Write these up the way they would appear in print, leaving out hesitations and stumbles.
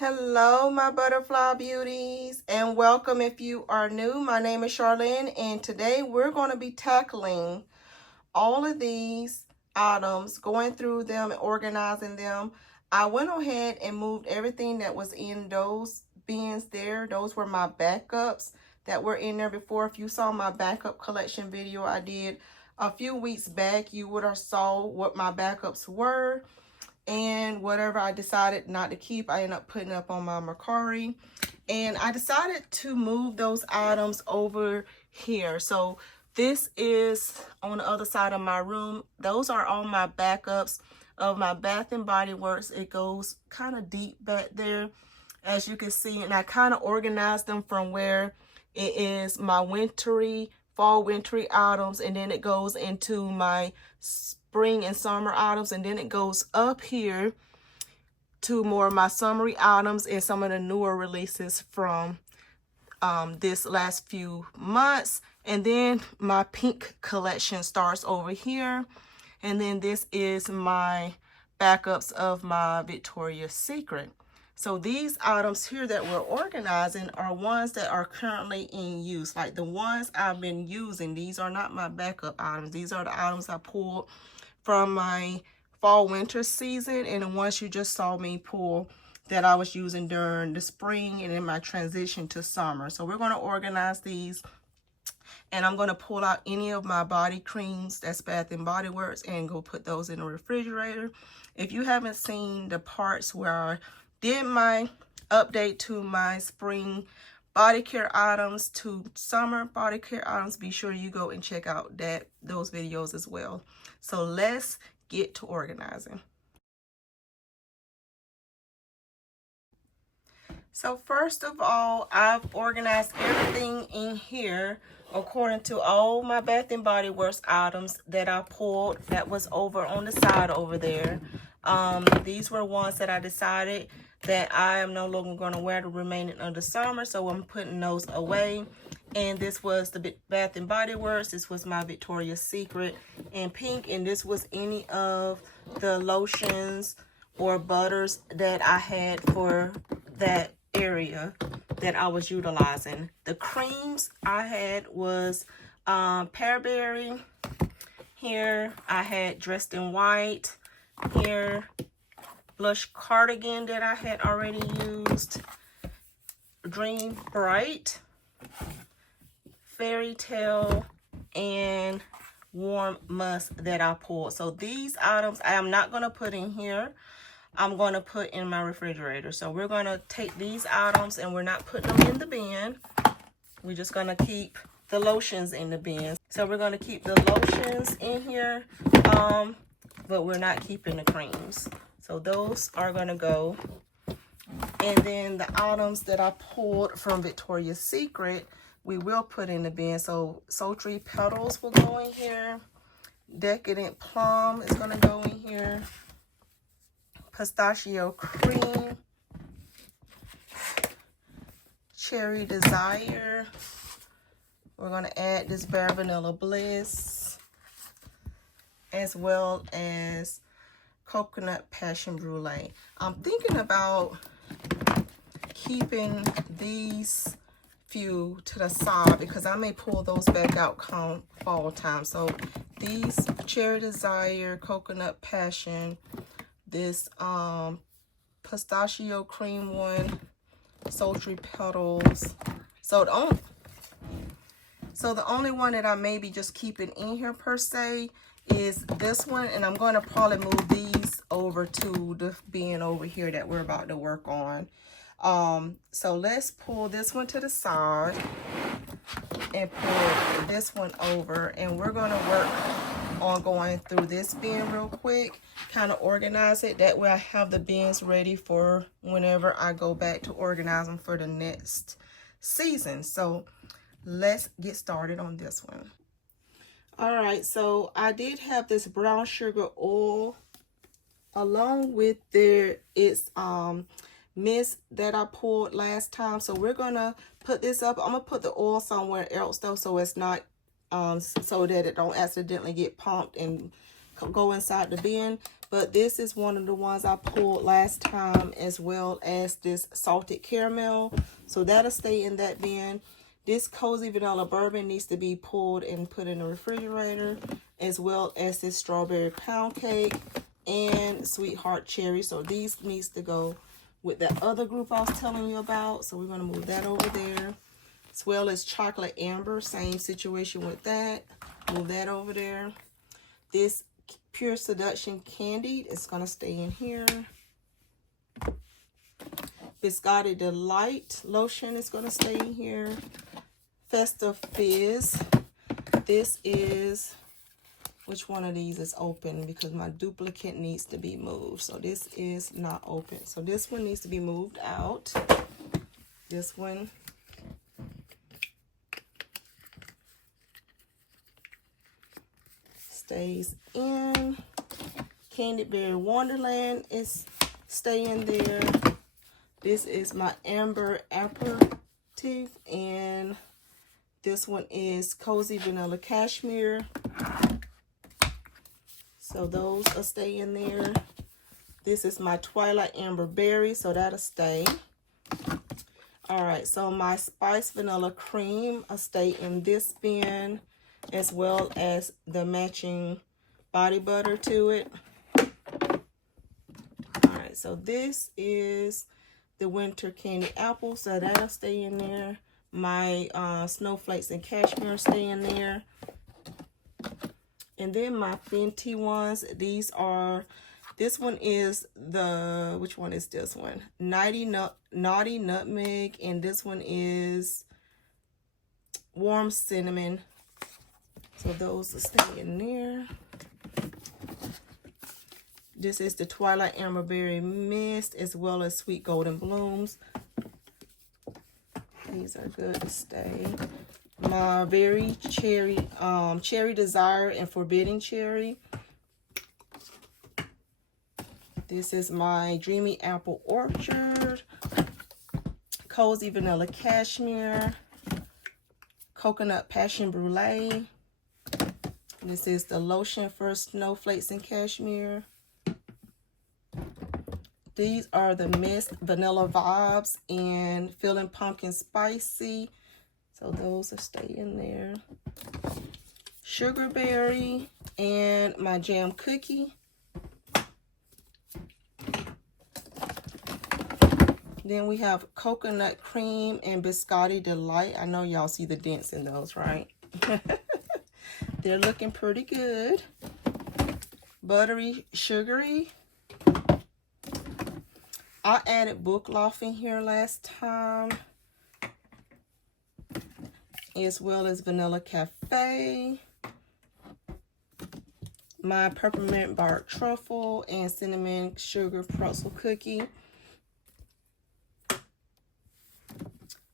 Hello, my butterfly beauties, and welcome if you are new. My name is Charlene, and today we're going to be tackling all of these items, going through them and organizing them. I went ahead and moved everything that was in those bins there. Those were my backups that were in there before. If you saw my backup collection video I did a few weeks back, you would have saw what my backups were. And whatever I decided not to keep, I ended up putting up on my Mercari. And I decided to move those items over here. So this is on the other side of my room. Those are all my backups of my Bath and Body Works. It goes kind of deep back there, as you can see. And I kind of organized them from where it is my fall wintry items, and then it goes into my spring and summer items, and then it goes up here to more of my summery items and some of the newer releases from this last few months. And then my pink collection starts over here, and then this is my backups of my Victoria's Secret. So these items here that we're organizing are ones that are currently in use, like the ones I've been using. These are not my backup items. These are the items I pulled from my fall winter season, and the ones you just saw me pull that I was using during the spring and in my transition to summer. So we're going to organize these, and I'm going to pull out any of my body creams that's Bath and Body Works and go put those in the refrigerator. If you haven't seen the parts where I did my update to my spring body care items to summer body care items, be sure you go and check out those videos as well. So let's get to organizing. So first of all, I've organized everything in here according to all my Bath and Body Works items that I pulled that was over on the side over there. These were ones that I decided that I am no longer going to wear the remaining of the summer, so I'm putting those away. And this was the Bath and Body Works. This was my Victoria's Secret in pink, and this was any of the lotions or butters that I had for that area that I was utilizing. The creams I had was Pearberry. Here I had Dressed in White. Here, blush cardigan that I had already used, Dream Bright, Fairy Tale, and Warm Musk that I pulled. So these items I am not going to put in here. I'm going to put in my refrigerator. So we're going to take these items and we're not putting them in the bin. We're just going to keep the lotions in the bin. So we're going to keep the lotions in here, but we're not keeping the creams. So those are going to go. And then the items that I pulled from Victoria's Secret, we will put in the bin. So Sultry Petals will go in here. Decadent Plum is going to go in here. Pistachio Cream. Cherry Desire. We're going to add this Bare Vanilla Bliss, as well as Coconut Passion Brulee. I'm thinking about keeping these few to the side because I may pull those back out come fall time. So these Cherry Desire, Coconut Passion, this Pistachio Cream one, Sultry Petals. So the only one that I may be just keeping in here per se is this one, and I'm going to probably move these over to the bin over here that we're about to work on. So let's pull this one to the side and pull this one over, and we're going to work on going through this bin real quick, kind of organize it. That way I have the bins ready for whenever I go back to organize them for the next season. So let's get started on this one. All right, so I did have this brown sugar oil along with its mist that I poured last time. So we're gonna put this up. I'm gonna put the oil somewhere else though, so it's not so that it don't accidentally get pumped and go inside the bin. but this is one of the ones I pulled last time, as well as this salted caramel. So that'll stay in that bin. This cozy vanilla bourbon needs to be pulled and put in the refrigerator, as well as this strawberry pound cake and sweetheart cherry. So these needs to go with that other group I was telling you about. So we're going to move that over there, as well as chocolate amber. Same situation with that. Move that over there. This Pure Seduction candied is going to stay in here. Biscotti Delight lotion is going to stay in here. Festive Fizz. This is, which one of these is open? Because my duplicate needs to be moved. So this is not open. So this one needs to be moved out. This one. Stays in. Candied Berry Wonderland is staying there. This is my Amber Aperitif, and this one is Cozy Vanilla Cashmere. So those will stay in there. This is my Twilight Amber Berry, so that'll stay. All right, so my Spice Vanilla Cream will stay in this bin, as well as the matching body butter to it. All right, so this is the Winter Candy Apple, so that'll stay in there. My Snowflakes and Cashmere stay in there. And then my Fenty ones, these are, this one is the, which one is this one? Naughty Nutmeg, and this one is Warm Cinnamon. So those will stay in there. This is the Twilight Amber Berry Mist, as well as Sweet Golden Blooms. These are good to stay. My Very Cherry, Cherry Desire and Forbidden Cherry. This is my Dreamy Apple Orchard. Cozy Vanilla Cashmere. Coconut Passion Brulee. This is the Lotion for Snowflakes and Cashmere. These are the Mist Vanilla Vibes and Feeling Pumpkin Spicy. So those will stay in there. Sugarberry and my Jam Cookie. Then we have Coconut Cream and Biscotti Delight. I know y'all see the dents in those, right? They're looking pretty good. Buttery Sugary. I added Book Loft in here last time, as well as Vanilla Cafe. My Peppermint Bark Truffle and Cinnamon Sugar Pretzel Cookie.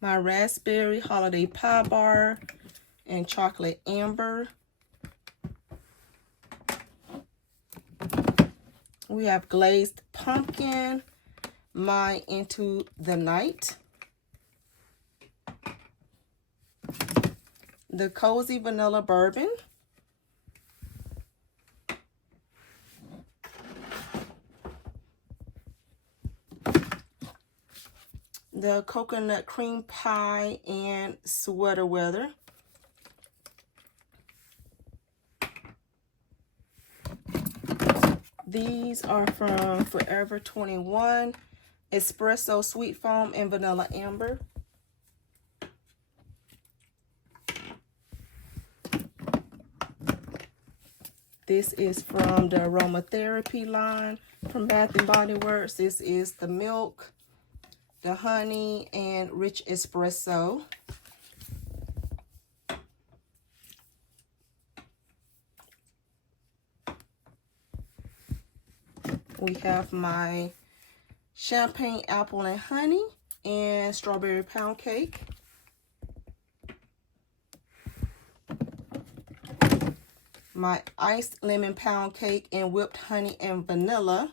My Raspberry Holiday Pie Bar and Chocolate Amber. We have Glazed Pumpkin, my Into the Night. The Cozy Vanilla Bourbon. The Coconut Cream Pie and Sweater Weather. These are from Forever 21. Espresso Sweet Foam and Vanilla Amber. This is from the Aromatherapy line from Bath & Body Works. This is the milk, the honey, and rich espresso. We have my Champagne Apple and Honey and Strawberry Pound Cake. My Iced Lemon Pound Cake and Whipped Honey and Vanilla.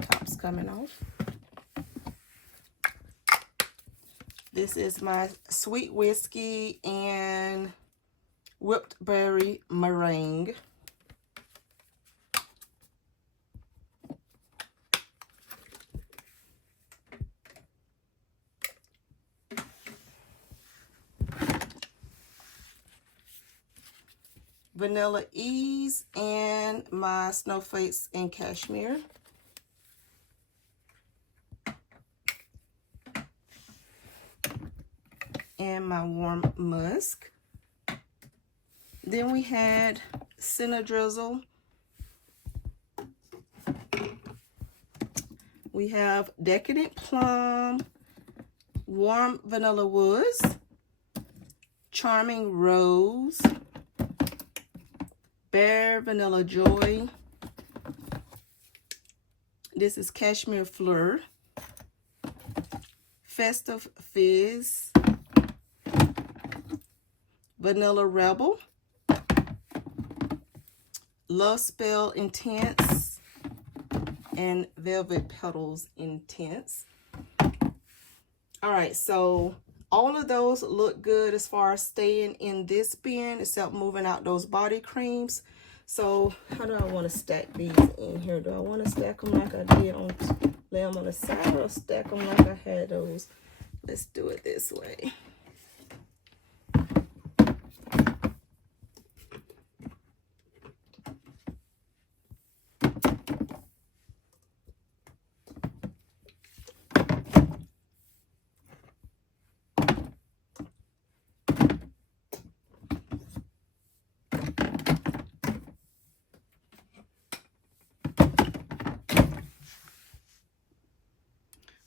Top's coming off. This is my sweet whiskey and whipped berry meringue. Vanilla Ease and my snowflakes and cashmere. And my warm musk. Then we had Cinnamon Drizzle. We have Decadent Plum, Warm Vanilla Woods, Charming Rose, Bare Vanilla Joy. This is Cashmere Fleur, Festive Fizz, Vanilla Rebel, Love Spell Intense, and Velvet Petals Intense. All right, so all of those look good as far as staying in this bin, except moving out those body creams. So how do I want to stack these in here? Do I want to stack them like I did on, lay them on the side, or stack them like I had those? Let's do it this way.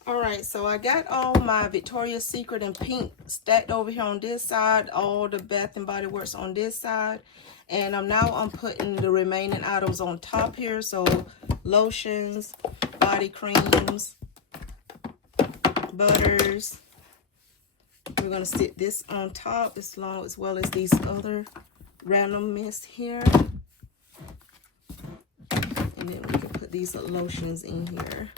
Alright, so I got all my Victoria's Secret in pink stacked over here on this side, all the Bath and Body Works on this side, and I'm putting the remaining items on top here. So lotions, body creams, butters. We're gonna stick this on top as well as these other random mist here, and then we can put these lotions in here.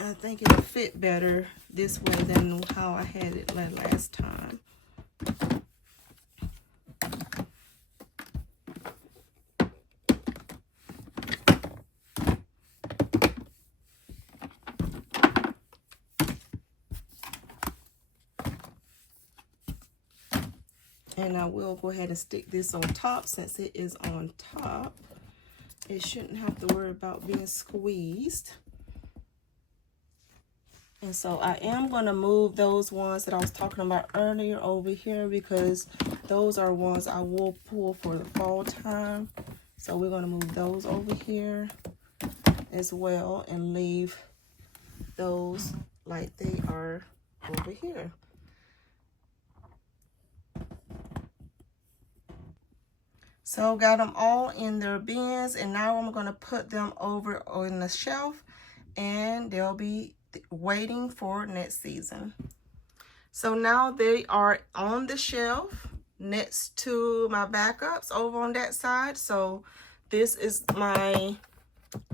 I think it'll fit better this way than how I had it last time. And I will go ahead and stick this on top. Since it is on top, it shouldn't have to worry about being squeezed. And so I am going to move those ones that I was talking about earlier over here, because those are ones I will pull for the fall time. So we're going to move those over here as well and leave those like they are over here. So got them all in their bins, and now I'm going to put them over on the shelf, and they'll be waiting for next season. So now they are on the shelf next to my backups over on that side. So this is my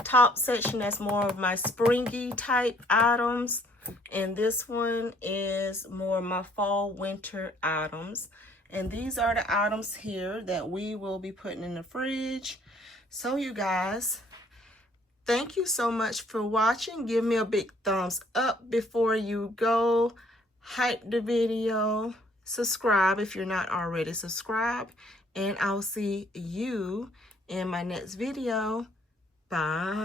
top section, that's more of my springy type items, and this one is more of my fall winter items. And these are the items here that we will be putting in the fridge. So you guys, thank you so much for watching. Give me a big thumbs up before you go. Hype the video. Subscribe if you're not already subscribed. And I'll see you in my next video. Bye.